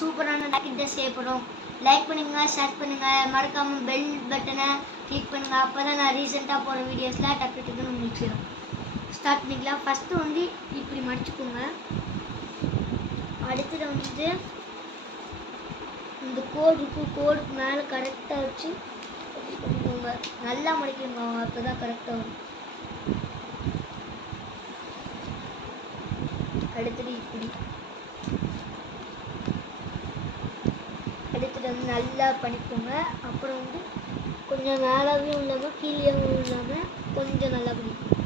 சூப்பரான ராக்கெட் தான் செய்ய போகிறோம். லைக் பண்ணுங்கள், ஷேர் பண்ணுங்கள், மறக்காமல் பெல் பட்டனை கிளிக் பண்ணுங்கள். அப்போ தான் நான் ரீசெண்டாக போகிற வீடியோஸில் டக்கு டக்குன்னு உங்களுக்கு ஸ்டார்ட் பண்ணிக்கலாம். ஃபஸ்ட்டு வந்து இப்படி மடிச்சுக்கோங்க. அடுத்தது வந்து இந்த கோடுக்கு மேலே கரெக்டாக வச்சு பண்ணிக்கோங்க. நல்லா மடிக்கணுங்க, அப்போ தான் கரெக்டாக வரும். அடுத்தது இப்படி அடுத்தது வந்து நல்லா பண்ணிக்கோங்க. அப்புறம் வந்து கொஞ்சம் மேலாகவும் இல்லாமல் கீழேயும் இல்லாமல் கொஞ்சம் நல்லா பண்ணிக்கோங்க.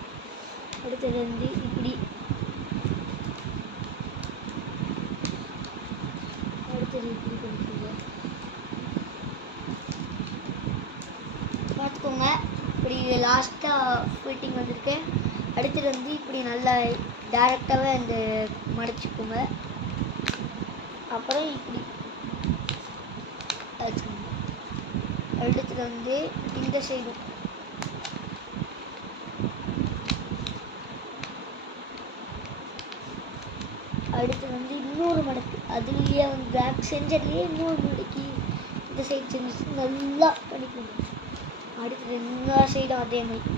அடுத்தது வந்து இப்படி பண்ணிக்கோங்க. பார்த்துக்கோங்க, இப்படி லாஸ்ட்டாக ஃபிட்டிங் வந்திருக்கு. அடுத்தது வந்து இப்படி நல்லா டேரெக்டாகவே அந்த மடிச்சுக்கோங்க. அப்புறம் இப்படி அடுத்தது வந்து இந்த சைடும் அடுத்து வந்து இன்னொரு மடக்கு, அதுலேயே வந்து பேக் செஞ்சர்லேயே இன்னொரு மடக்கி இந்த சைடு செஞ்சு நல்லா பண்ணிக்கணும். அடுத்தது இன்னொரு சைடும் அதே மாதிரி.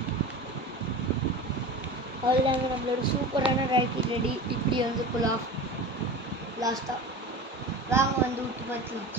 அவ்வளோதாங்க, நம்மளோட சூப்பரான ராக்கெட் ரெடி. இப்படி வந்து புல் ஆஃப் லாஸ்ட்டாக வாங்க வந்து விட்டு பார்த்துலாம்.